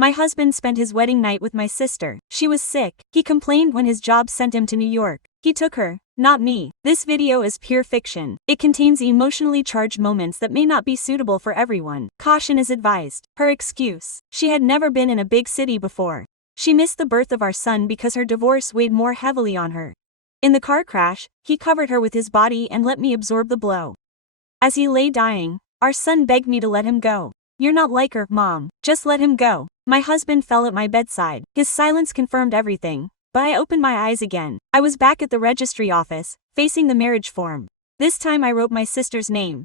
My husband spent his wedding night with my sister. She was sick. He complained when his job sent him to New York. He took her, not me. This video is pure fiction. It contains emotionally charged moments that may not be suitable for everyone. Caution is advised. Her excuse: she had never been in a big city before. She missed the birth of our son because her divorce weighed more heavily on her. In the car crash, he covered her with his body and let me absorb the blow. As he lay dying, our son begged me to let him go. You're not like her, Mom. Just let him go. My husband fell at my bedside. His silence confirmed everything. But I opened my eyes again. I was back at the registry office, facing the marriage form. This time I wrote my sister's name.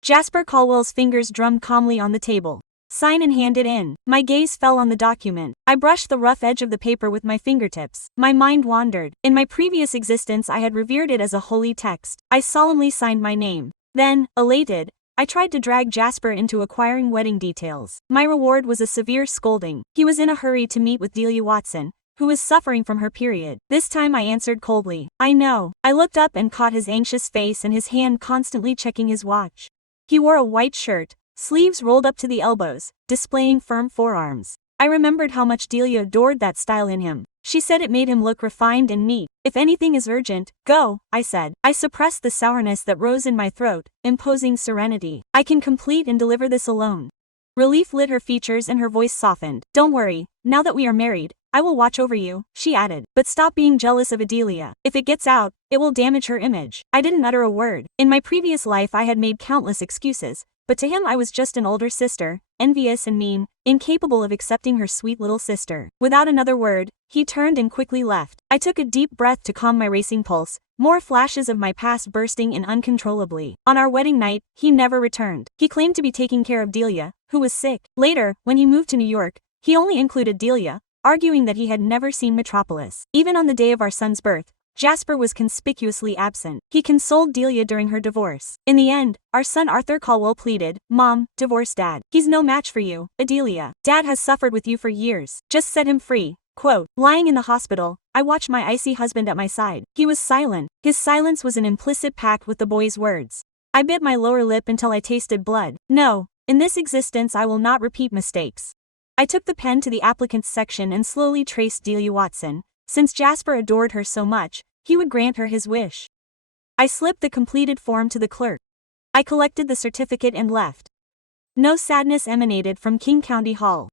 Jasper Caldwell's fingers drummed calmly on the table. Sign and hand it in. My gaze fell on the document. I brushed the rough edge of the paper with my fingertips. My mind wandered. In my previous existence I had revered it as a holy text. I solemnly signed my name. Then, elated, I tried to drag Jasper into acquiring wedding details. My reward was a severe scolding. He was in a hurry to meet with Delia Watson, who was suffering from her period. This time I answered coldly, I know. I looked up and caught his anxious face and his hand constantly checking his watch. He wore a white shirt, sleeves rolled up to the elbows, displaying firm forearms. I remembered how much Delia adored that style in him. She said it made him look refined and neat. If anything is urgent, go, I said. I suppressed the sourness that rose in my throat, imposing serenity. I can complete and deliver this alone. Relief lit her features and her voice softened. Don't worry, now that we are married, I will watch over you, she added. But stop being jealous of Adelia. If it gets out, it will damage her image. I didn't utter a word. In my previous life I had made countless excuses, but to him I was just an older sister, envious and mean, incapable of accepting her sweet little sister. Without another word, he turned and quickly left. I took a deep breath to calm my racing pulse, more flashes of my past bursting in uncontrollably. On our wedding night, he never returned. He claimed to be taking care of Delia, who was sick. Later, when he moved to New York, he only included Delia, arguing that he had never seen Metropolis. Even on the day of our son's birth, Jasper was conspicuously absent. He consoled Delia during her divorce. In the end, our son Arthur Caldwell pleaded, Mom, divorce Dad. He's no match for you, Adelia. Dad has suffered with you for years. Just set him free. Quote, lying in the hospital, I watched my icy husband at my side. He was silent. His silence was an implicit pact with the boy's words. I bit my lower lip until I tasted blood. No, in this existence I will not repeat mistakes. I took the pen to the applicants section and slowly traced Delia Watson. Since Jasper adored her so much, he would grant her his wish. I slipped the completed form to the clerk. I collected the certificate and left. No sadness emanated from King County Hall.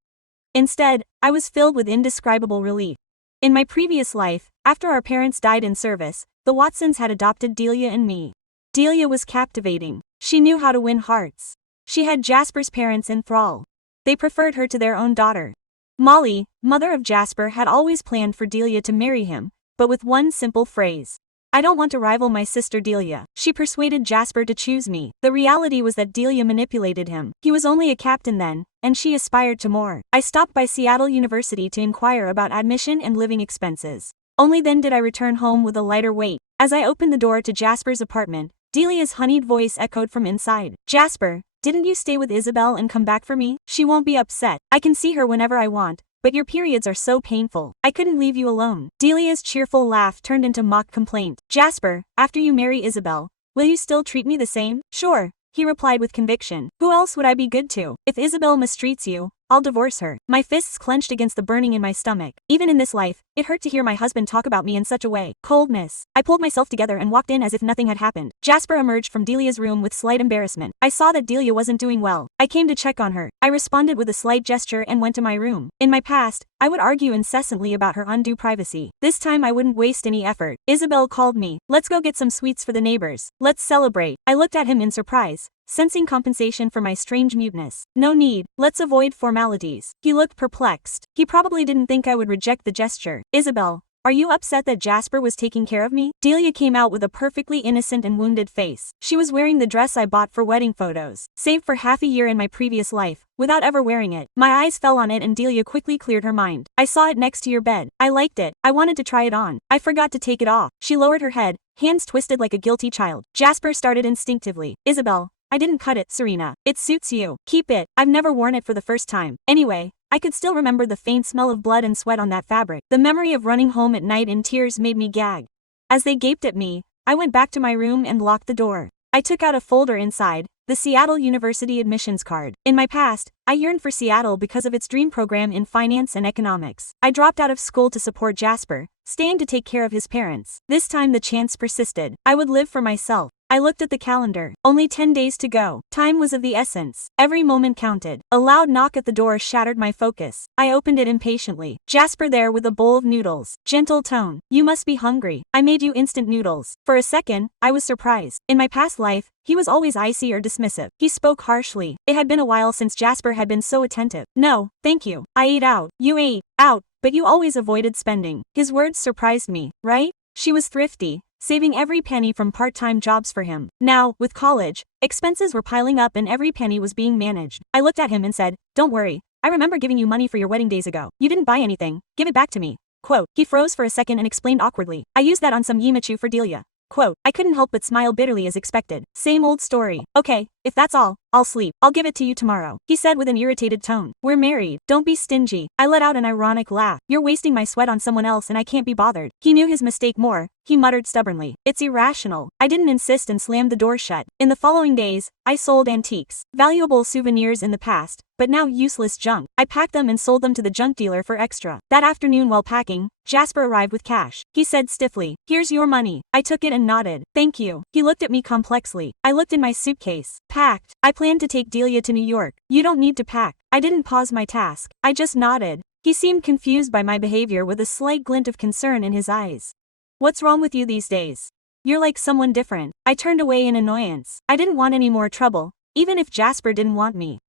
Instead, I was filled with indescribable relief. In my previous life, after our parents died in service, the Watsons had adopted Delia and me. Delia was captivating. She knew how to win hearts. She had Jasper's parents in thrall. They preferred her to their own daughter. Molly, mother of Jasper, had always planned for Delia to marry him, but with one simple phrase. I don't want to rival my sister Delia. She persuaded Jasper to choose me. The reality was that Delia manipulated him. He was only a captain then, and she aspired to more. I stopped by Seattle University to inquire about admission and living expenses. Only then did I return home with a lighter weight. As I opened the door to Jasper's apartment, Delia's honeyed voice echoed from inside. Jasper, didn't you stay with Isabel and come back for me? She won't be upset. I can see her whenever I want, but your periods are so painful. I couldn't leave you alone. Delia's cheerful laugh turned into mock complaint. Jasper, after you marry Isabel, will you still treat me the same? Sure, he replied with conviction. Who else would I be good to? If Isabel mistreats you, I'll divorce her. My fists clenched against the burning in my stomach. Even in this life, it hurt to hear my husband talk about me in such a way. Coldness. I pulled myself together and walked in as if nothing had happened. Jasper emerged from Delia's room with slight embarrassment. I saw that Delia wasn't doing well. I came to check on her. I responded with a slight gesture and went to my room. In my past, I would argue incessantly about her undue privacy. This time I wouldn't waste any effort. Isabel called me. Let's go get some sweets for the neighbors. Let's celebrate. I looked at him in surprise, sensing compensation for my strange muteness. No need. Let's avoid formalities. He looked perplexed. He probably didn't think I would reject the gesture. Isabel, are you upset that Jasper was taking care of me? Delia came out with a perfectly innocent and wounded face. She was wearing the dress I bought for wedding photos, saved for half a year in my previous life, without ever wearing it. My eyes fell on it and Delia quickly cleared her mind. I saw it next to your bed. I liked it. I wanted to try it on. I forgot to take it off. She lowered her head, hands twisted like a guilty child. Jasper started instinctively. Isabel, I didn't cut it, Serena. It suits you. Keep it. I've never worn it for the first time. Anyway, I could still remember the faint smell of blood and sweat on that fabric. The memory of running home at night in tears made me gag. As they gaped at me, I went back to my room and locked the door. I took out a folder inside, the Seattle University admissions card. In my past, I yearned for Seattle because of its dream program in finance and economics. I dropped out of school to support Jasper, staying to take care of his parents. This time the chance persisted. I would live for myself. I looked at the calendar. Only 10 days to go. Time was of the essence. Every moment counted. A loud knock at the door shattered my focus. I opened it impatiently. Jasper there with a bowl of noodles. Gentle tone. You must be hungry. I made you instant noodles. For a second, I was surprised. In my past life, he was always icy or dismissive. He spoke harshly. It had been a while since Jasper had been so attentive. No, thank you. I ate out. You ate out, but you always avoided spending. His words surprised me, right? She was thrifty, saving every penny from part-time jobs for him. Now, with college, expenses were piling up and every penny was being managed. I looked at him and said, "Don't worry. I remember giving you money for your wedding days ago. You didn't buy anything. Give it back to me." Quote. He froze for a second and explained awkwardly, "I used that on some Yimachu for Delia." Quote. I couldn't help but smile bitterly as expected. Same old story. Okay, if that's all, I'll sleep. I'll give it to you tomorrow, he said with an irritated tone. We're married. Don't be stingy. I let out an ironic laugh. You're wasting my sweat on someone else and I can't be bothered. He knew his mistake more. He muttered stubbornly. It's irrational. I didn't insist and slammed the door shut. In the following days, I sold antiques, valuable souvenirs in the past, but now useless junk. I packed them and sold them to the junk dealer for extra. That afternoon while packing, Jasper arrived with cash. He said stiffly, "Here's your money." I took it and nodded. "Thank you." He looked at me complexly. I looked in my suitcase. Packed. I planned to take Delia to New York. You don't need to pack. I didn't pause my task. I just nodded. He seemed confused by my behavior with a slight glint of concern in his eyes. What's wrong with you these days? You're like someone different. I turned away in annoyance. I didn't want any more trouble, even if Jasper didn't want me.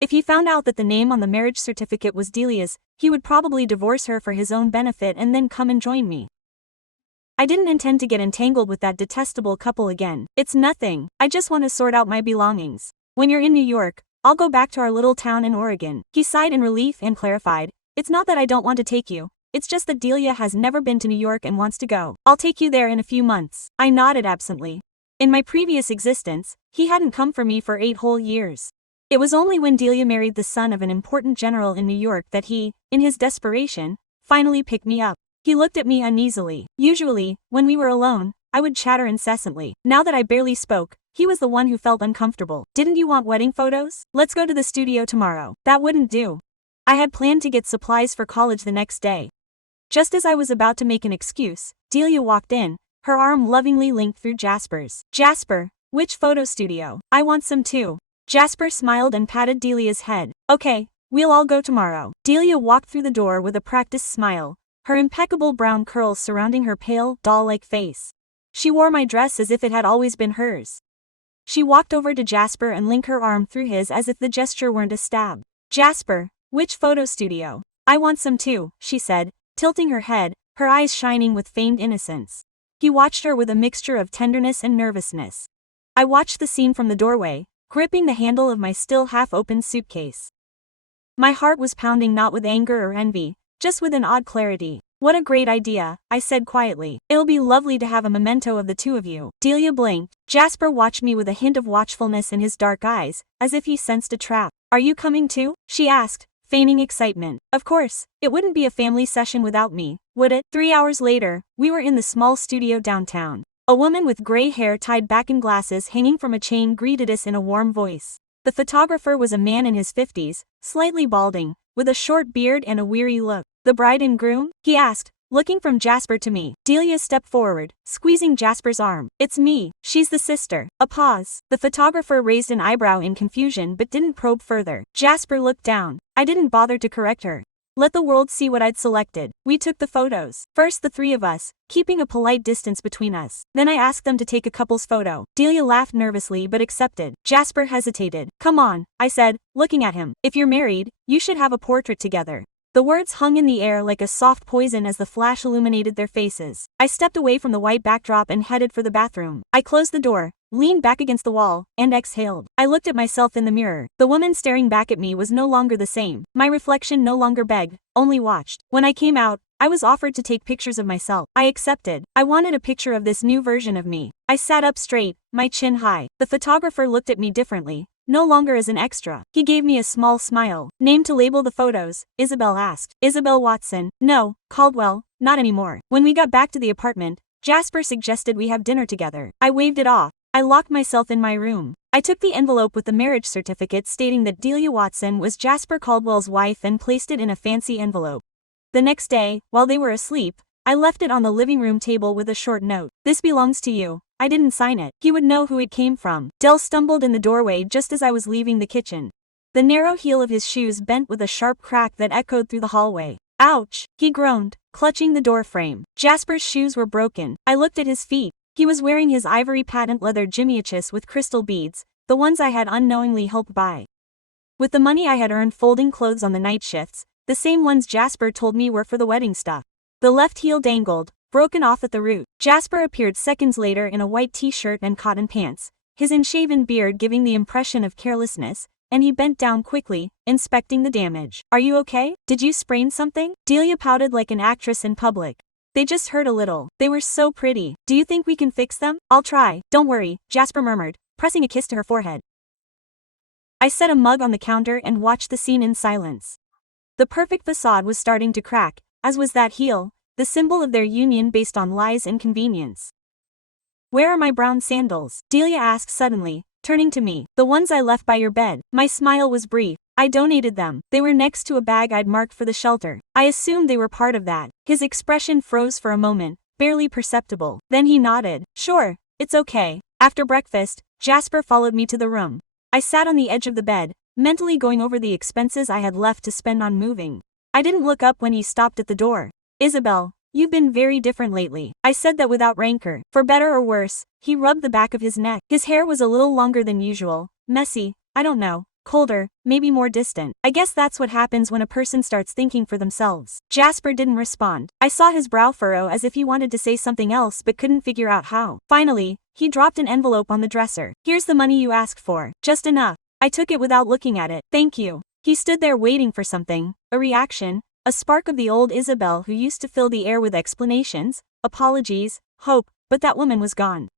If he found out that the name on the marriage certificate was Delia's, he would probably divorce her for his own benefit and then come and join me. I didn't intend to get entangled with that detestable couple again. It's nothing. I just want to sort out my belongings. When you're in New York, I'll go back to our little town in Oregon. He sighed in relief and clarified, "It's not that I don't want to take you. It's just that Delia has never been to New York and wants to go. I'll take you there in a few months." I nodded absently. In my previous existence, he hadn't come for me for 8 whole years. It was only when Delia married the son of an important general in New York that he, in his desperation, finally picked me up. He looked at me uneasily. Usually, when we were alone, I would chatter incessantly. Now that I barely spoke, he was the one who felt uncomfortable. "Didn't you want wedding photos? Let's go to the studio tomorrow." That wouldn't do. I had planned to get supplies for college the next day. Just as I was about to make an excuse, Delia walked in, her arm lovingly linked through Jasper's. "Jasper, which photo studio? I want some too." Jasper smiled and patted Delia's head. "Okay, we'll all go tomorrow." Delia walked through the door with a practiced smile, her impeccable brown curls surrounding her pale, doll-like face. She wore my dress as if it had always been hers. She walked over to Jasper and linked her arm through his as if the gesture weren't a stab. "Jasper, which photo studio? I want some too," she said, tilting her head, her eyes shining with feigned innocence. He watched her with a mixture of tenderness and nervousness. I watched the scene from the doorway, gripping the handle of my still half-open suitcase. My heart was pounding not with anger or envy, just with an odd clarity. "What a great idea," I said quietly. "It'll be lovely to have a memento of the two of you." Delia blinked. Jasper watched me with a hint of watchfulness in his dark eyes, as if he sensed a trap. "Are you coming too?" she asked, feigning excitement. Of course, it wouldn't be a family session without me, would it? 3 hours later, we were in the small studio downtown. A woman with gray hair tied back and glasses hanging from a chain greeted us in a warm voice. The photographer was a man in his 50s, slightly balding, with a short beard and a weary look. "The bride and groom?" he asked, looking from Jasper to me. Delia stepped forward, squeezing Jasper's arm. "It's me. She's the sister." A pause. The photographer raised an eyebrow in confusion but didn't probe further. Jasper looked down. I didn't bother to correct her. Let the world see what I'd selected. We took the photos. First the 3 of us, keeping a polite distance between us. Then I asked them to take a couple's photo. Delia laughed nervously but accepted. Jasper hesitated. "Come on," I said, looking at him. "If you're married, you should have a portrait together." The words hung in the air like a soft poison as the flash illuminated their faces. I stepped away from the white backdrop and headed for the bathroom. I closed the door, leaned back against the wall, and exhaled. I looked at myself in the mirror. The woman staring back at me was no longer the same. My reflection no longer begged, only watched. When I came out, I was offered to take pictures of myself. I accepted. I wanted a picture of this new version of me. I sat up straight, my chin high. The photographer looked at me differently. No longer as an extra. He gave me a small smile. "Name to label the photos?" Isabel asked. "Isabel Watson." "No, Caldwell, not anymore." When we got back to the apartment, Jasper suggested we have dinner together. I waved it off. I locked myself in my room. I took the envelope with the marriage certificate stating that Delia Watson was Jasper Caldwell's wife and placed it in a fancy envelope. The next day, while they were asleep, I left it on the living room table with a short note. "This belongs to you. I didn't sign it." He would know who it came from. Del stumbled in the doorway just as I was leaving the kitchen. The narrow heel of his shoes bent with a sharp crack that echoed through the hallway. "Ouch!" he groaned, clutching the door frame. Jasper's shoes were broken. I looked at his feet. He was wearing his ivory patent leather jimmiaches with crystal beads, the ones I had unknowingly helped buy. With the money I had earned folding clothes on the night shifts, the same ones Jasper told me were for the wedding stuff. The left heel dangled, broken off at the root. Jasper appeared seconds later in a white t-shirt and cotton pants, his unshaven beard giving the impression of carelessness, and he bent down quickly, inspecting the damage. "Are you okay? Did you sprain something?" Delia pouted like an actress in public. "They just hurt a little. They were so pretty. Do you think we can fix them?" "I'll try, don't worry," Jasper murmured, pressing a kiss to her forehead. I set a mug on the counter and watched the scene in silence. The perfect facade was starting to crack, as was that heel, the symbol of their union based on lies and convenience. "Where are my brown sandals?" Delia asked suddenly, turning to me. "The ones I left by your bed." My smile was brief. "I donated them. They were next to a bag I'd marked for the shelter. I assumed they were part of that." His expression froze for a moment, barely perceptible. Then he nodded. "Sure, it's okay." After breakfast, Jasper followed me to the room. I sat on the edge of the bed, mentally going over the expenses I had left to spend on moving. I didn't look up when he stopped at the door. "Isabel, you've been very different lately." I said that without rancor. "For better or worse." He rubbed the back of his neck. His hair was a little longer than usual, messy, I don't know, colder, maybe more distant. "I guess that's what happens when a person starts thinking for themselves." Jasper didn't respond. I saw his brow furrow as if he wanted to say something else but couldn't figure out how. Finally, he dropped an envelope on the dresser. "Here's the money you asked for. Just enough." I took it without looking at it. "Thank you." He stood there waiting for something, a reaction, a spark of the old Isabel who used to fill the air with explanations, apologies, hope, but that woman was gone.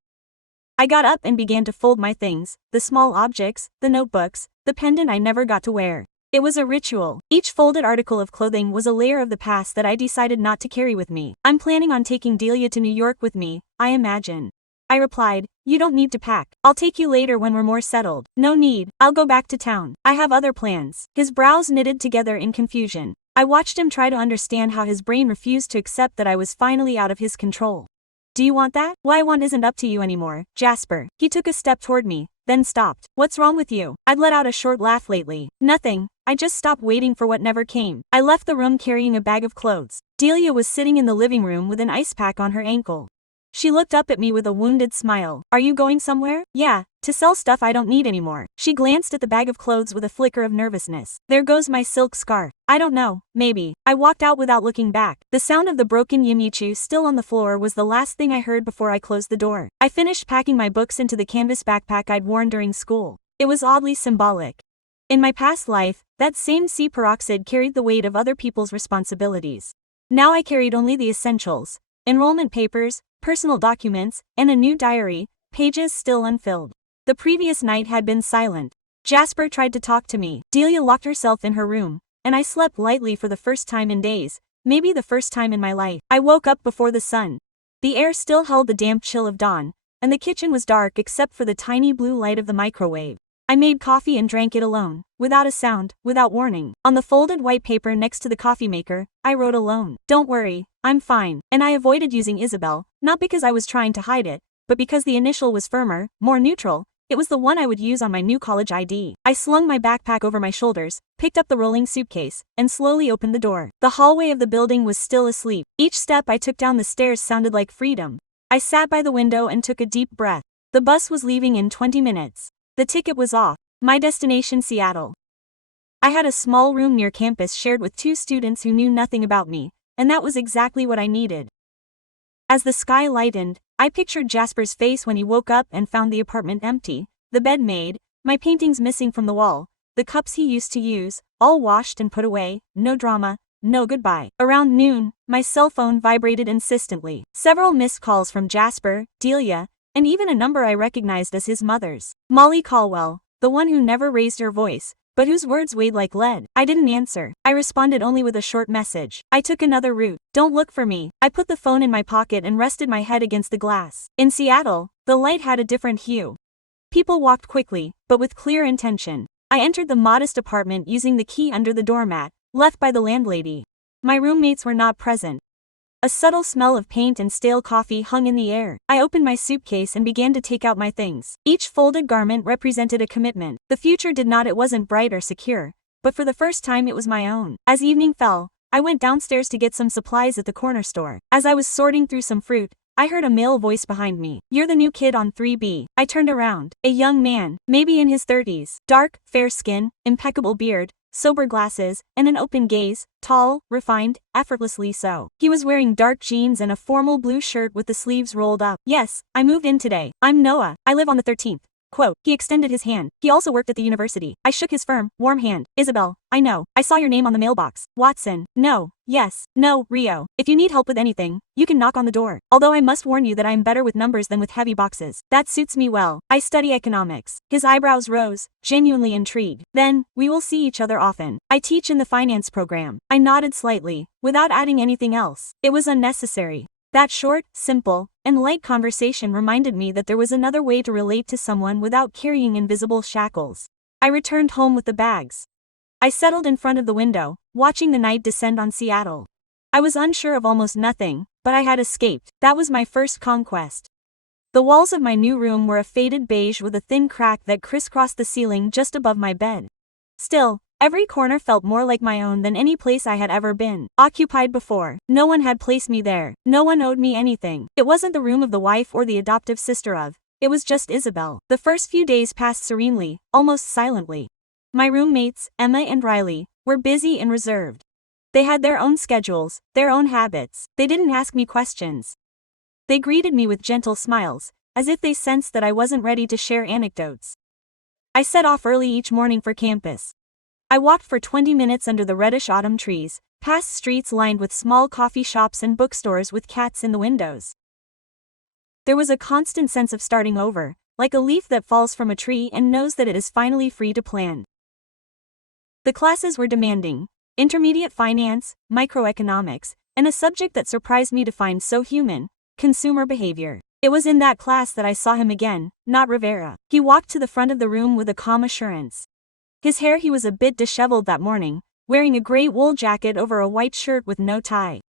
I got up and began to fold my things, the small objects, the notebooks, the pendant I never got to wear. It was a ritual. Each folded article of clothing was a layer of the past that I decided not to carry with me. "I'm planning on taking Delia to New York with me, I imagine." I replied, "You don't need to pack. I'll take you later when we're more settled." "No need, I'll go back to town. I have other plans." His brows knitted together in confusion. I watched him try to understand how his brain refused to accept that I was finally out of his control. "Do you want that?" "What I want isn't up to you anymore, Jasper." He took a step toward me, then stopped. "What's wrong with you?" I'd let out a short laugh lately. "Nothing, I just stopped waiting for what never came." I left the room carrying a bag of clothes. Delia was sitting in the living room with an ice pack on her ankle. She looked up at me with a wounded smile. "Are you going somewhere?" "Yeah, to sell stuff I don't need anymore." She glanced at the bag of clothes with a flicker of nervousness. "There goes my silk scarf." "I don't know, maybe." I walked out without looking back. The sound of the broken yimichu still on the floor was the last thing I heard before I closed the door. I finished packing my books into the canvas backpack I'd worn during school. It was oddly symbolic. In my past life, that same sea peroxide carried the weight of other people's responsibilities. Now I carried only the essentials: enrollment papers, personal documents, and a new diary, pages still unfilled. The previous night had been silent. Jasper tried to talk to me. Delia locked herself in her room, and I slept lightly for the first time in days, maybe the first time in my life. I woke up before the sun. The air still held the damp chill of dawn, and the kitchen was dark except for the tiny blue light of the microwave. I made coffee and drank it alone, without a sound, without warning. On the folded white paper next to the coffee maker, I wrote alone. "Don't worry, I'm fine." And I avoided using Isabel, not because I was trying to hide it, but because the initial was firmer, more neutral. It was the one I would use on my new college ID. I slung my backpack over my shoulders, picked up the rolling suitcase, and slowly opened the door. The hallway of the building was still asleep. Each step I took down the stairs sounded like freedom. I sat by the window and took a deep breath. The bus was leaving in 20 minutes. The ticket was off. My destination, Seattle. I had a small room near campus shared with two students who knew nothing about me, and that was exactly what I needed. As the sky lightened, I pictured Jasper's face when he woke up and found the apartment empty, the bed made, my paintings missing from the wall, the cups he used to use, all washed and put away, no drama, no goodbye. Around noon, my cell phone vibrated insistently. Several missed calls from Jasper, Delia, and even a number I recognized as his mother's. Molly Caldwell, the one who never raised her voice, but whose words weighed like lead. I didn't answer. I responded only with a short message. I took another route. "Don't look for me." I put the phone in my pocket and rested my head against the glass. In Seattle, The light had a different hue. People walked quickly, but with clear intention. I entered the modest apartment using the key under the doormat, left by the landlady. My roommates were not present. A subtle smell of paint and stale coffee hung in the air. I opened my suitcase and began to take out my things. Each folded garment represented a commitment. The future did not, it wasn't bright or secure, but for the first time it was my own. As evening fell, I went downstairs to get some supplies at the corner store. As I was sorting through some fruit, I heard a male voice behind me. "You're the new kid on 3B. I turned around. A young man, maybe in his 30s, dark, fair skin, impeccable beard, sober glasses, and an open gaze, tall, refined, effortlessly so. He was wearing dark jeans and a formal blue shirt with the sleeves rolled up. "Yes, I moved in today. I'm Noah. I live on the 13th. Quote. He extended his hand. He also worked at the university. I shook his firm, warm hand. "Isabel, I know. I saw your name on the mailbox. Watson. No. Yes. No. Rio. If you need help with anything, you can knock on the door. Although I must warn you that I am better with numbers than with heavy boxes. That suits me well. I study economics." His eyebrows rose, genuinely intrigued. "Then, we will see each other often. I teach in the finance program." I nodded slightly, without adding anything else. It was unnecessary. That short, simple, and light conversation reminded me that there was another way to relate to someone without carrying invisible shackles. I returned home with the bags. I settled in front of the window, watching the night descend on Seattle. I was unsure of almost nothing, but I had escaped. That was my first conquest. The walls of my new room were a faded beige with a thin crack that crisscrossed the ceiling just above my bed. Still, every corner felt more like my own than any place I had ever been occupied before. No one had placed me there. No one owed me anything. It wasn't the room of the wife or the adoptive sister of. It was just Isabel. The first few days passed serenely, almost silently. My roommates, Emma and Riley, were busy and reserved. They had their own schedules, their own habits. They didn't ask me questions. They greeted me with gentle smiles, as if they sensed that I wasn't ready to share anecdotes. I set off early each morning for campus. I walked for 20 minutes under the reddish autumn trees, past streets lined with small coffee shops and bookstores with cats in the windows. There was a constant sense of starting over, like a leaf that falls from a tree and knows that it is finally free to plant. The classes were demanding: intermediate finance, microeconomics, and a subject that surprised me to find so human: consumer behavior. It was in that class that I saw him again, not Rivera. He walked to the front of the room with a calm assurance. His hair, he was a bit disheveled that morning, wearing a gray wool jacket over a white shirt with no tie.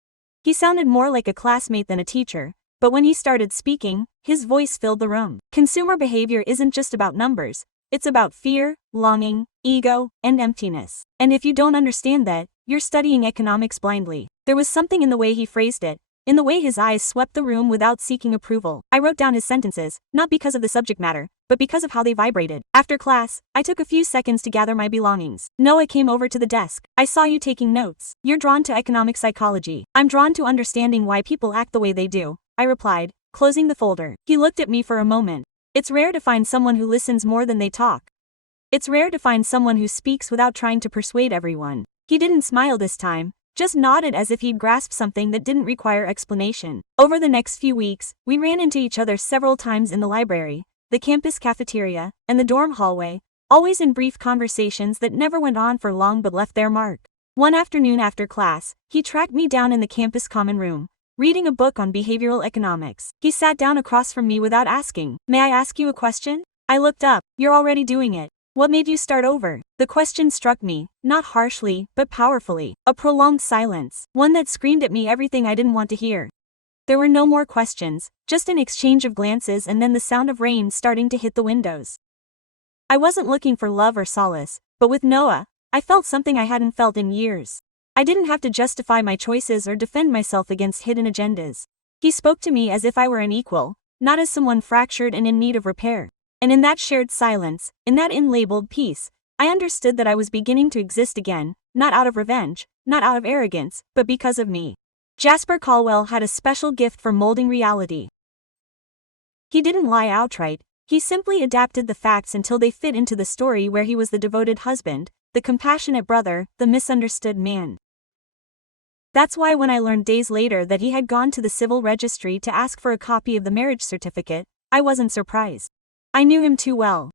He sounded more like a classmate than a teacher, but when he started speaking, his voice filled the room. Consumer behavior isn't just about numbers, it's about fear, longing, ego, and emptiness. And if you don't understand that, you're studying economics blindly. There was something in the way he phrased it, in the way his eyes swept the room without seeking approval. I wrote down his sentences, not because of the subject matter, but because of how they vibrated. After class, I took a few seconds to gather my belongings. Noah came over to the desk. "I saw you taking notes. You're drawn to economic psychology." "I'm drawn to understanding why people act the way they do," I replied, closing the folder. He looked at me for a moment. It's rare to find someone who listens more than they talk. It's rare to find someone who speaks without trying to persuade everyone. He didn't smile this time, just nodded as if he'd grasped something that didn't require explanation. Over the next few weeks, we ran into each other several times in the library, the campus cafeteria, and the dorm hallway, always in brief conversations that never went on for long but left their mark. One afternoon after class, he tracked me down in the campus common room, reading a book on behavioral economics. He sat down across from me without asking, "May I ask you a question?" I looked up. "You're already doing it. What made you start over?" The question struck me, not harshly, but powerfully. A prolonged silence, one that screamed at me everything I didn't want to hear. There were no more questions, just an exchange of glances and then the sound of rain starting to hit the windows. I wasn't looking for love or solace, but with Noah, I felt something I hadn't felt in years. I didn't have to justify my choices or defend myself against hidden agendas. He spoke to me as if I were an equal, not as someone fractured and in need of repair. And in that shared silence, in that unlabeled peace, I understood that I was beginning to exist again, not out of revenge, not out of arrogance, but because of me. Jasper Caldwell had a special gift for molding reality. He didn't lie outright, he simply adapted the facts until they fit into the story where he was the devoted husband, the compassionate brother, the misunderstood man. That's why when I learned days later that he had gone to the civil registry to ask for a copy of the marriage certificate, I wasn't surprised. I knew him too well.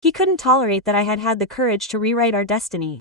He couldn't tolerate that I had had the courage to rewrite our destiny.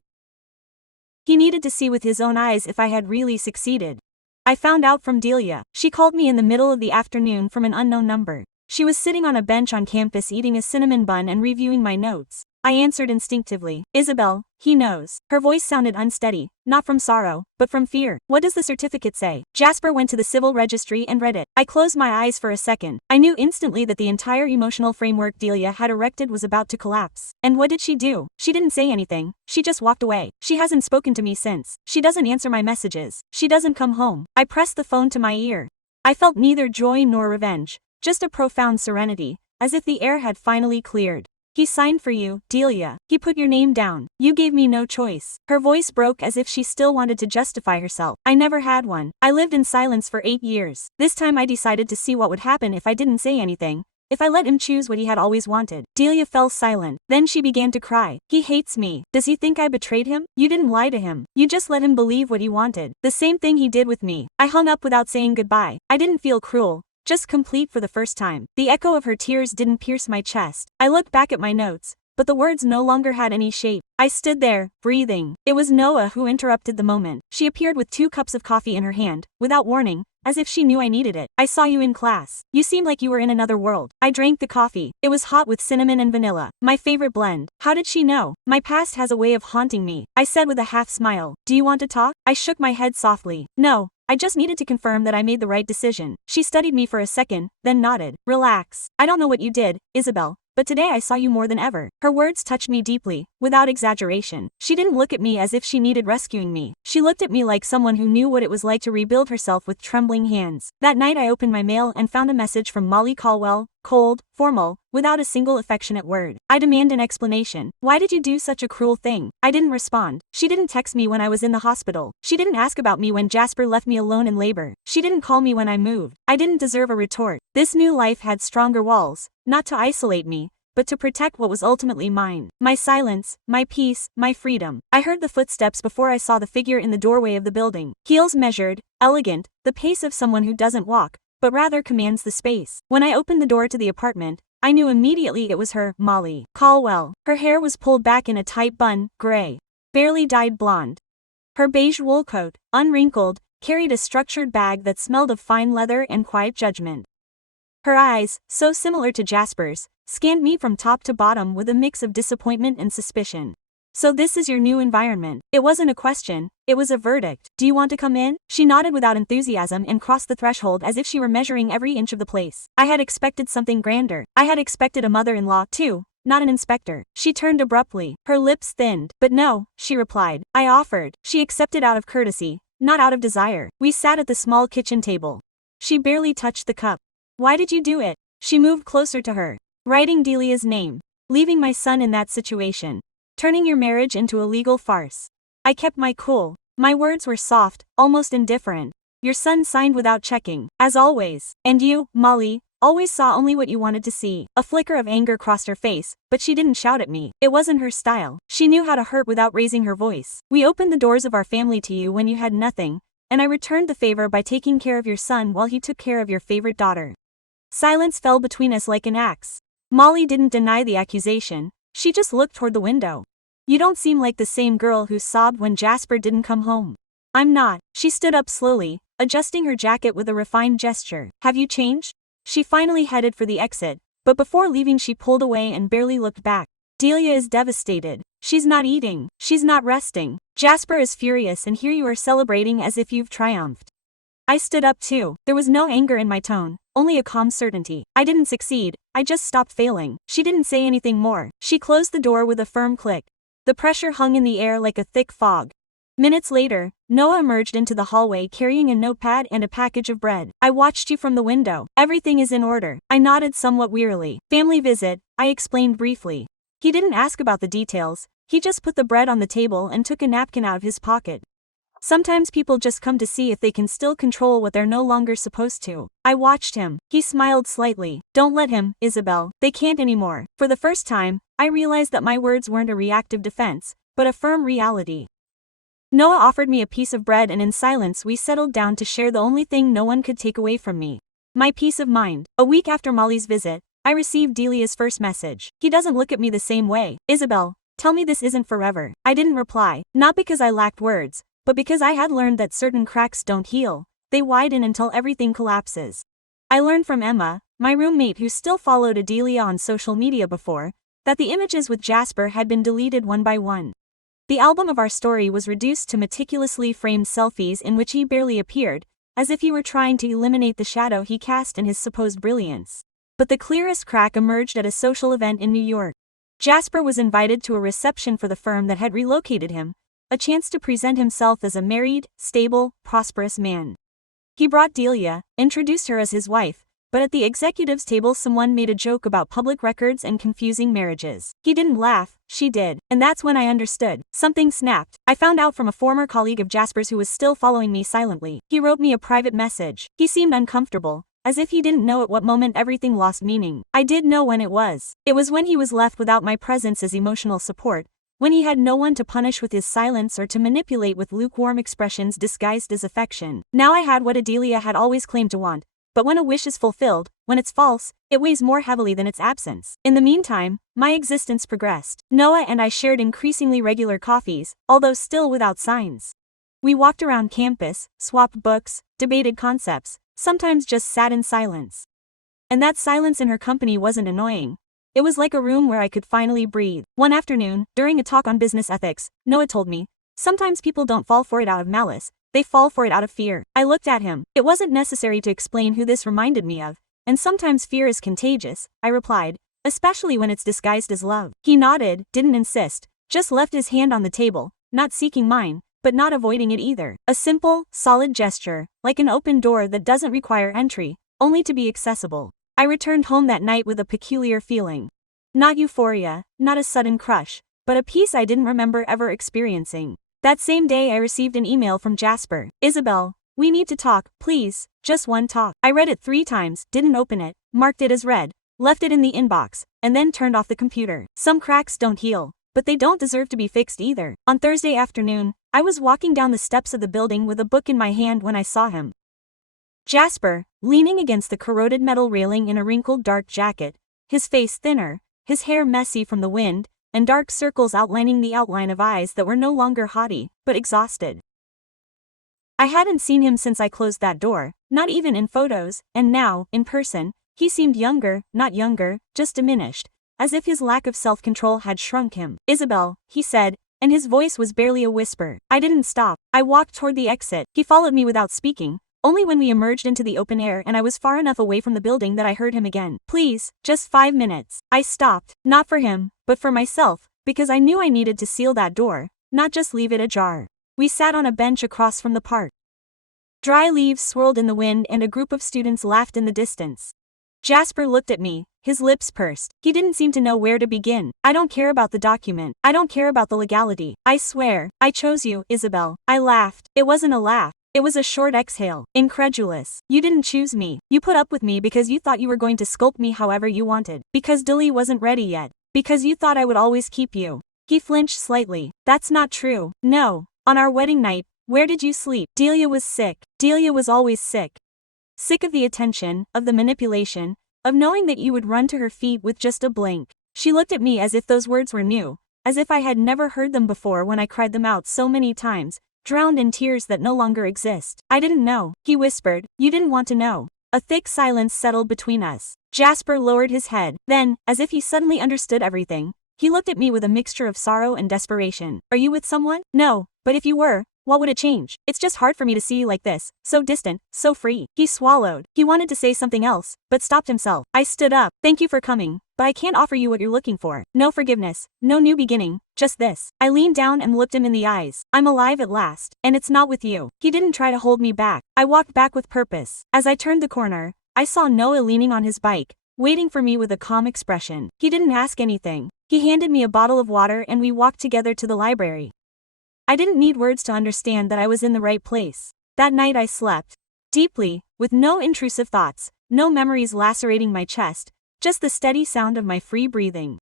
He needed to see with his own eyes if I had really succeeded. I found out from Delia. She called me in the middle of the afternoon from an unknown number. She was sitting on a bench on campus eating a cinnamon bun and reviewing my notes. I answered instinctively. Isabel, he knows. Her voice sounded unsteady, not from sorrow, but from fear. What does the certificate say? Jasper went to the civil registry and read it. I closed my eyes for a second. I knew instantly that the entire emotional framework Delia had erected was about to collapse. And what did she do? She didn't say anything. She just walked away. She hasn't spoken to me since. She doesn't answer my messages. She doesn't come home. I pressed the phone to my ear. I felt neither joy nor revenge, just a profound serenity, as if the air had finally cleared. He signed for you, Delia. He put your name down. You gave me no choice. Her voice broke as if she still wanted to justify herself. I never had one. I lived in silence for 8 years. This time I decided to see what would happen if I didn't say anything. If I let him choose what he had always wanted. Delia fell silent. Then she began to cry. He hates me. Does he think I betrayed him? You didn't lie to him. You just let him believe what he wanted. The same thing he did with me. I hung up without saying goodbye. I didn't feel cruel. Just complete for the first time. The echo of her tears didn't pierce my chest. I looked back at my notes, but the words no longer had any shape. I stood there, breathing. It was Noah who interrupted the moment. She appeared with 2 cups of coffee in her hand, without warning, as if she knew I needed it. I saw you in class. You seemed like you were in another world. I drank the coffee. It was hot with cinnamon and vanilla, my favorite blend. How did she know? My past has a way of haunting me. I said with a half smile. Do you want to talk? I shook my head softly. No. I just needed to confirm that I made the right decision. She studied me for a second, then nodded. Relax. I don't know what you did, Isabel, but today I saw you more than ever. Her words touched me deeply, without exaggeration. She didn't look at me as if she needed rescuing me. She looked at me like someone who knew what it was like to rebuild herself with trembling hands. That night I opened my mail and found a message from Molly Caldwell, cold, formal, without a single affectionate word. I demand an explanation. Why did you do such a cruel thing? I didn't respond. She didn't text me when I was in the hospital. She didn't ask about me when Jasper left me alone in labor. She didn't call me when I moved. I didn't deserve a retort. This new life had stronger walls, not to isolate me, but to protect what was ultimately mine. My silence, my peace, my freedom. I heard the footsteps before I saw the figure in the doorway of the building. Heels measured, elegant, the pace of someone who doesn't walk, but rather commands the space. When I opened the door to the apartment, I knew immediately it was her, Molly Caldwell. Her hair was pulled back in a tight bun, gray, barely dyed blonde. Her beige wool coat, unwrinkled, carried a structured bag that smelled of fine leather and quiet judgment. Her eyes, so similar to Jasper's, scanned me from top to bottom with a mix of disappointment and suspicion. So this is your new environment. It wasn't a question, it was a verdict. Do you want to come in? She nodded without enthusiasm and crossed the threshold as if she were measuring every inch of the place. I had expected something grander. I had expected a mother-in-law, too, not an inspector. She turned abruptly. Her lips thinned. But no, she replied. I offered. She accepted out of courtesy, not out of desire. We sat at the small kitchen table. She barely touched the cup. Why did you do it? She moved closer to her. Writing Delia's name. Leaving my son in that situation. Turning your marriage into a legal farce. I kept my cool. My words were soft, almost indifferent. Your son signed without checking, as always. And you, Molly, always saw only what you wanted to see. A flicker of anger crossed her face, but she didn't shout at me. It wasn't her style. She knew how to hurt without raising her voice. We opened the doors of our family to you when you had nothing, and I returned the favor by taking care of your son while he took care of your favorite daughter. Silence fell between us like an axe. Molly didn't deny the accusation. She just looked toward the window. You don't seem like the same girl who sobbed when Jasper didn't come home. I'm not. She stood up slowly, adjusting her jacket with a refined gesture. Have you changed? She finally headed for the exit, but before leaving she pulled away and barely looked back. Delia is devastated. She's not eating. She's not resting. Jasper is furious and here you are celebrating as if you've triumphed. I stood up too. There was no anger in my tone, only a calm certainty. I didn't succeed, I just stopped failing. She didn't say anything more. She closed the door with a firm click. The pressure hung in the air like a thick fog. Minutes later, Noah emerged into the hallway carrying a notepad and a package of bread. I watched you from the window. Everything is in order. I nodded somewhat wearily. Family visit, I explained briefly. He didn't ask about the details. He just put the bread on the table and took a napkin out of his pocket. Sometimes people just come to see if they can still control what they're no longer supposed to. I watched him. He smiled slightly. Don't let him, Isabel. They can't anymore. For the first time, I realized that my words weren't a reactive defense, but a firm reality. Noah offered me a piece of bread and in silence we settled down to share the only thing no one could take away from me. My peace of mind. A week after Molly's visit, I received Delia's first message. He doesn't look at me the same way. Isabel, tell me this isn't forever. I didn't reply, not because I lacked words, but because I had learned that certain cracks don't heal, they widen until everything collapses. I learned from Emma, my roommate who still followed Adelia on social media before, that the images with Jasper had been deleted one by one. The album of our story was reduced to meticulously framed selfies in which he barely appeared, as if he were trying to eliminate the shadow he cast in his supposed brilliance. But the clearest crack emerged at a social event in New York. Jasper was invited to a reception for the firm that had relocated him, a chance to present himself as a married, stable, prosperous man. He brought Delia, introduced her as his wife, but at the executives' table someone made a joke about public records and confusing marriages. He didn't laugh, she did, and that's when I understood. Something snapped. I found out from a former colleague of Jasper's who was still following me silently. He wrote me a private message. He seemed uncomfortable, as if he didn't know at what moment everything lost meaning. I did know when it was. It was when he was left without my presence as emotional support, when he had no one to punish with his silence or to manipulate with lukewarm expressions disguised as affection. Now I had what Adelia had always claimed to want. But when a wish is fulfilled, when it's false, it weighs more heavily than its absence. In the meantime, my existence progressed. Noah and I shared increasingly regular coffees, although still without signs. We walked around campus, swapped books, debated concepts, sometimes just sat in silence. And that silence in her company wasn't annoying. It was like a room where I could finally breathe. One afternoon, during a talk on business ethics, Noah told me, sometimes people don't fall for it out of malice, they fall for it out of fear. I looked at him. It wasn't necessary to explain who this reminded me of, and sometimes fear is contagious, I replied, especially when it's disguised as love. He nodded, didn't insist, just left his hand on the table, not seeking mine, but not avoiding it either. A simple, solid gesture, like an open door that doesn't require entry, only to be accessible. I returned home that night with a peculiar feeling. Not euphoria, not a sudden crush, but a peace I didn't remember ever experiencing. That same day I received an email from Jasper. Isabel, we need to talk, please, just one talk. I read it 3 times, didn't open it, marked it as read, left it in the inbox, and then turned off the computer. Some cracks don't heal, but they don't deserve to be fixed either. On Thursday afternoon, I was walking down the steps of the building with a book in my hand when I saw him. Jasper, leaning against the corroded metal railing in a wrinkled dark jacket, his face thinner, his hair messy from the wind, and dark circles outlining the outline of eyes that were no longer haughty, but exhausted. I hadn't seen him since I closed that door, not even in photos, and now, in person, he seemed younger, not younger, just diminished, as if his lack of self-control had shrunk him. Isabel, he said, and his voice was barely a whisper. I didn't stop. I walked toward the exit. He followed me without speaking. Only when we emerged into the open air and I was far enough away from the building that I heard him again. Please, just 5 minutes. I stopped, not for him, but for myself, because I knew I needed to seal that door, not just leave it ajar. We sat on a bench across from the park. Dry leaves swirled in the wind and a group of students laughed in the distance. Jasper looked at me, his lips pursed. He didn't seem to know where to begin. I don't care about the document. I don't care about the legality. I swear, I chose you, Isabel. I laughed. It wasn't a laugh. It was a short exhale, incredulous. You didn't choose me. You put up with me because you thought you were going to sculpt me however you wanted. Because Dilly wasn't ready yet. Because you thought I would always keep you. He flinched slightly. That's not true. No. On our wedding night, where did you sleep? Delia was sick. Delia was always sick. Sick of the attention, of the manipulation, of knowing that you would run to her feet with just a blink. She looked at me as if those words were new, as if I had never heard them before when I cried them out so many times, drowned in tears that no longer exist. I didn't know, he whispered. You didn't want to know. A thick silence settled between us. Jasper lowered his head. Then, as if he suddenly understood everything, he looked at me with a mixture of sorrow and desperation. Are you with someone? No, but if you were, what would it change? It's just hard for me to see you like this, so distant, so free. He swallowed. He wanted to say something else, but stopped himself. I stood up. Thank you for coming, but I can't offer you what you're looking for. No forgiveness, no new beginning, just this. I leaned down and looked him in the eyes. I'm alive at last, and it's not with you. He didn't try to hold me back. I walked back with purpose. As I turned the corner, I saw Noah leaning on his bike, waiting for me with a calm expression. He didn't ask anything. He handed me a bottle of water and we walked together to the library. I didn't need words to understand that I was in the right place. That night I slept deeply, with no intrusive thoughts, no memories lacerating my chest, just the steady sound of my free breathing.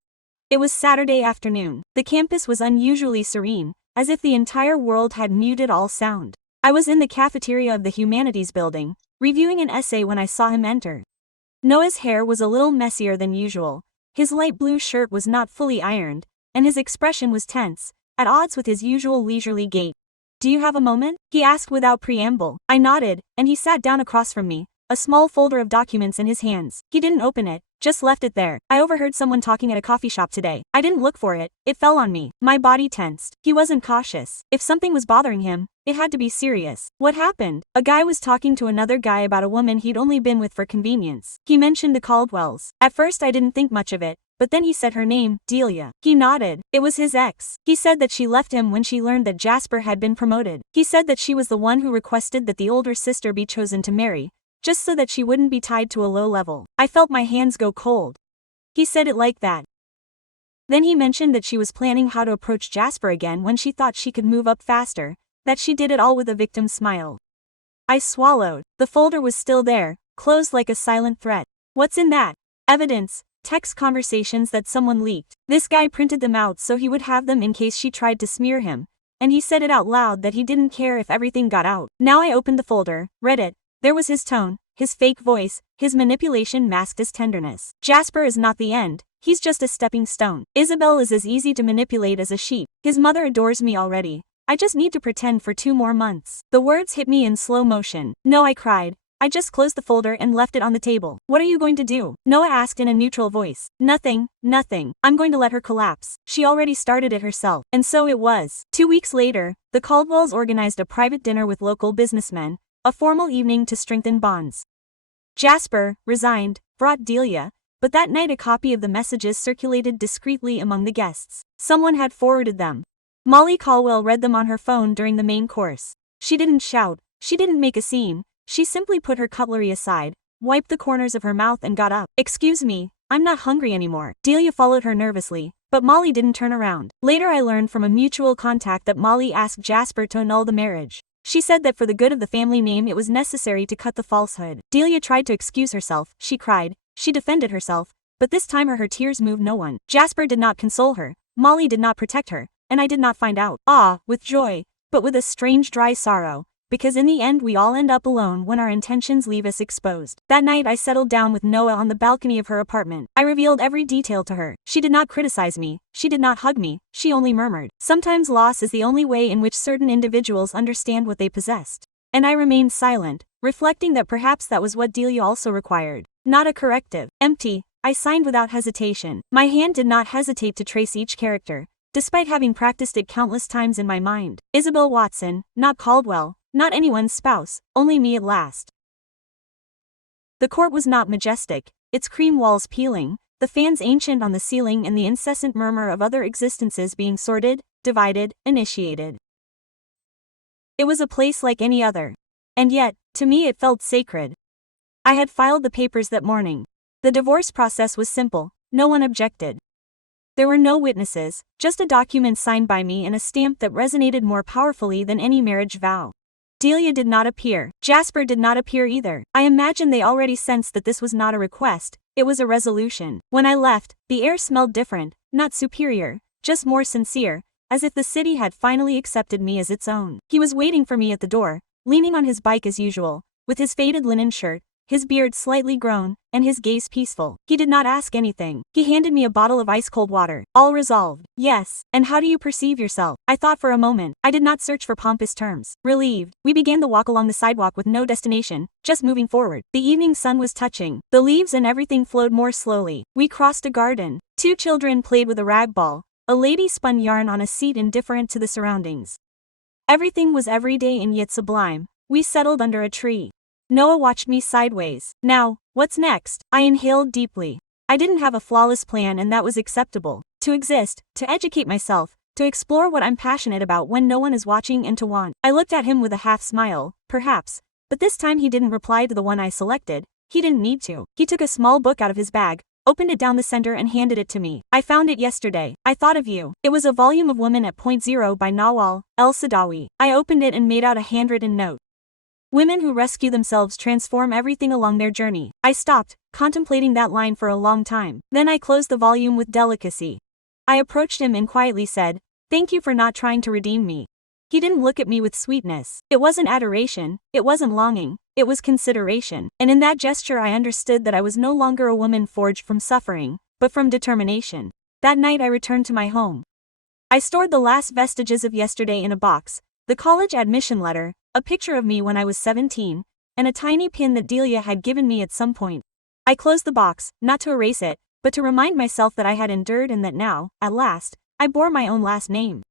It was Saturday afternoon. The campus was unusually serene, as if the entire world had muted all sound. I was in the cafeteria of the Humanities building, reviewing an essay when I saw him enter. Noah's hair was a little messier than usual, his light blue shirt was not fully ironed, and his expression was tense, at odds with his usual leisurely gait. Do you have a moment? He asked without preamble. I nodded, and he sat down across from me, a small folder of documents in his hands. He didn't open it, just left it there. I overheard someone talking at a coffee shop today. I didn't look for it, it fell on me. My body tensed. He wasn't cautious. If something was bothering him, it had to be serious. What happened? A guy was talking to another guy about a woman he'd only been with for convenience. He mentioned the Caldwells. At first I didn't think much of it, but then he said her name, Delia. He nodded. It was his ex. He said that she left him when she learned that Jasper had been promoted. He said that she was the one who requested that the older sister be chosen to marry, just so that she wouldn't be tied to a low level. I felt my hands go cold. He said it like that. Then he mentioned that she was planning how to approach Jasper again when she thought she could move up faster, that she did it all with a victim smile. I swallowed. The folder was still there, closed like a silent threat. What's in that? Evidence. Text conversations that someone leaked. This guy printed them out so he would have them in case she tried to smear him, and he said it out loud that he didn't care if everything got out. Now I opened the folder, read it. There was his tone, his fake voice, his manipulation masked as tenderness. Jasper is not the end, he's just a stepping stone. Isabel is as easy to manipulate as a sheep. His mother adores me already. I just need to pretend for 2 more months. The words hit me in slow motion. No, I cried. I just closed the folder and left it on the table. What are you going to do? Noah asked in a neutral voice. Nothing, nothing. I'm going to let her collapse. She already started it herself. And so it was. 2 weeks later, the Caldwells organized a private dinner with local businessmen, a formal evening to strengthen bonds. Jasper, resigned, brought Delia, but that night a copy of the messages circulated discreetly among the guests. Someone had forwarded them. Molly Caldwell read them on her phone during the main course. She didn't shout, she didn't make a scene, she simply put her cutlery aside, wiped the corners of her mouth and got up. Excuse me, I'm not hungry anymore. Delia followed her nervously, but Molly didn't turn around. Later I learned from a mutual contact that Molly asked Jasper to annul the marriage. She said that for the good of the family name it was necessary to cut the falsehood. Delia tried to excuse herself, she cried, she defended herself, but this time her tears moved no one. Jasper did not console her, Molly did not protect her, and I did not find out. With joy, but with a strange dry sorrow, because in the end we all end up alone when our intentions leave us exposed. That night I settled down with Noah on the balcony of her apartment. I revealed every detail to her. She did not criticize me, she did not hug me, she only murmured. Sometimes loss is the only way in which certain individuals understand what they possessed. And I remained silent, reflecting that perhaps that was what Delia also required. Not a corrective. Empty. I signed without hesitation. My hand did not hesitate to trace each character, despite having practiced it countless times in my mind. Isabel Watson, not Caldwell, not anyone's spouse, only me at last. The court was not majestic, its cream walls peeling, the fans ancient on the ceiling and the incessant murmur of other existences being sorted, divided, initiated. It was a place like any other. And yet, to me it felt sacred. I had filed the papers that morning. The divorce process was simple, no one objected. There were no witnesses, just a document signed by me and a stamp that resonated more powerfully than any marriage vow. Delia did not appear. Jasper did not appear either. I imagine they already sensed that this was not a request, it was a resolution. When I left, the air smelled different, not superior, just more sincere, as if the city had finally accepted me as its own. He was waiting for me at the door, leaning on his bike as usual, with his faded linen shirt, his beard slightly grown, and his gaze peaceful. He did not ask anything. He handed me a bottle of ice-cold water. All resolved. Yes. And how do you perceive yourself? I thought for a moment. I did not search for pompous terms. Relieved. We began the walk along the sidewalk with no destination, just moving forward. The evening sun was touching. The leaves and everything flowed more slowly. We crossed a garden. 2 children played with a rag ball. A lady spun yarn on a seat indifferent to the surroundings. Everything was everyday and yet sublime. We settled under a tree. Noah watched me sideways. Now, what's next? I inhaled deeply. I didn't have a flawless plan and that was acceptable. To exist, to educate myself, to explore what I'm passionate about when no one is watching and to want. I looked at him with a half smile, perhaps, but this time he didn't reply to the one I selected. He didn't need to. He took a small book out of his bag, opened it down the center and handed it to me. I found it yesterday. I thought of you. It was a volume of Woman at Point Zero by Nawal El-Saadawi. I opened it and made out a handwritten note. Women who rescue themselves transform everything along their journey. I stopped, contemplating that line for a long time. Then I closed the volume with delicacy. I approached him and quietly said, "Thank you for not trying to redeem me." He didn't look at me with sweetness. It wasn't adoration, it wasn't longing, it was consideration. And in that gesture I understood that I was no longer a woman forged from suffering, but from determination. That night I returned to my home. I stored the last vestiges of yesterday in a box, the college admission letter, a picture of me when I was 17, and a tiny pin that Delia had given me at some point. I closed the box, not to erase it, but to remind myself that I had endured and that now, at last, I bore my own last name.